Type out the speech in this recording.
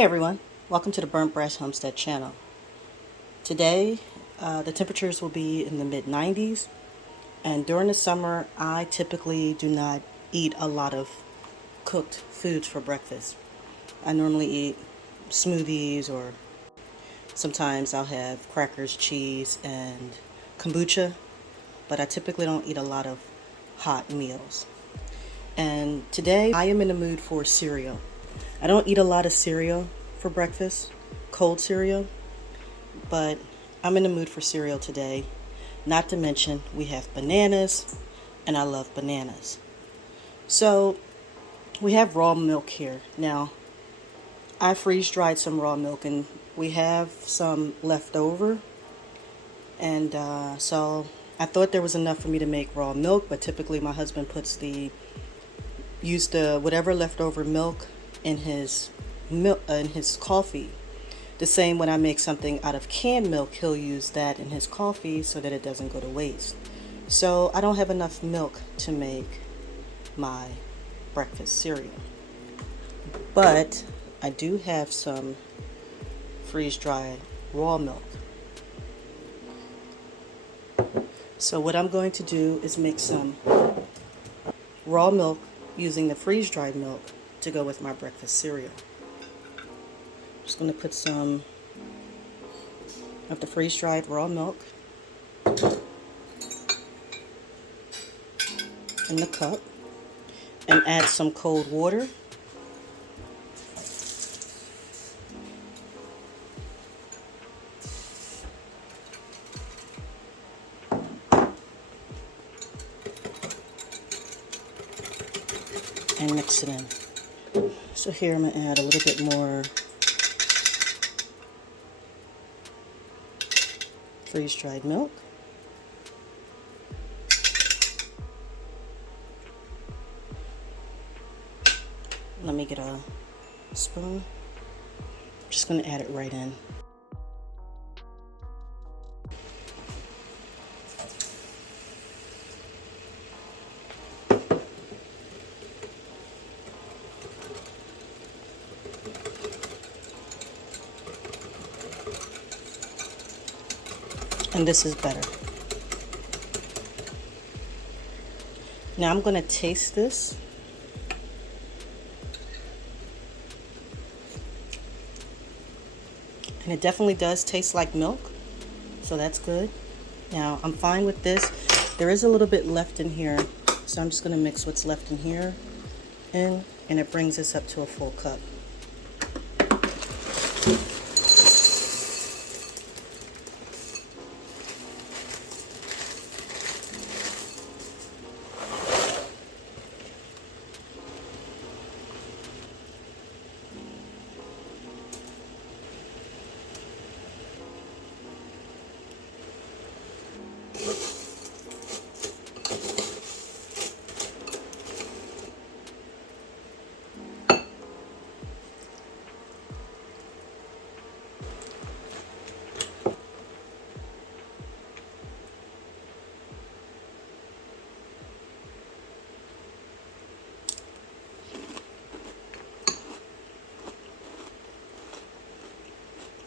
Hey everyone, welcome to the Burnt Brass Homestead channel. Today the temperatures will be in the mid-90s, and during the summer I typically do not eat a lot of cooked foods for breakfast. I normally eat smoothies, or sometimes I'll have crackers, cheese, and kombucha, but I typically don't eat a lot of hot meals. And today I am in the mood for cereal. I don't eat a lot of cereal for breakfast, cold cereal, but I'm in the mood for cereal today. Not to mention we have bananas, and I love bananas. So we have raw milk here. Now, I freeze dried some raw milk, and we have some left over, and so I thought there was enough for me to make raw milk, but typically my husband use the whatever leftover milk in his coffee. The same when I make something out of canned milk, he'll use that in his coffee so that it doesn't go to waste. So I don't have enough milk to make my breakfast cereal, but I do have some freeze-dried raw milk. So what I'm going to do is make some raw milk using the freeze-dried milk to go with my breakfast cereal. I'm just going to put some of the freeze-dried raw milk in the cup and add some cold water. And mix it in. So here I'm going to add a little bit more freeze-dried milk. Let me get a spoon. I'm just going to add it right in. And this is better. Now I'm going to taste this. And it definitely does taste like milk, so that's good. Now I'm fine with this. There is a little bit left in here, so I'm just going to mix what's left in here in, and it brings this up to a full cup.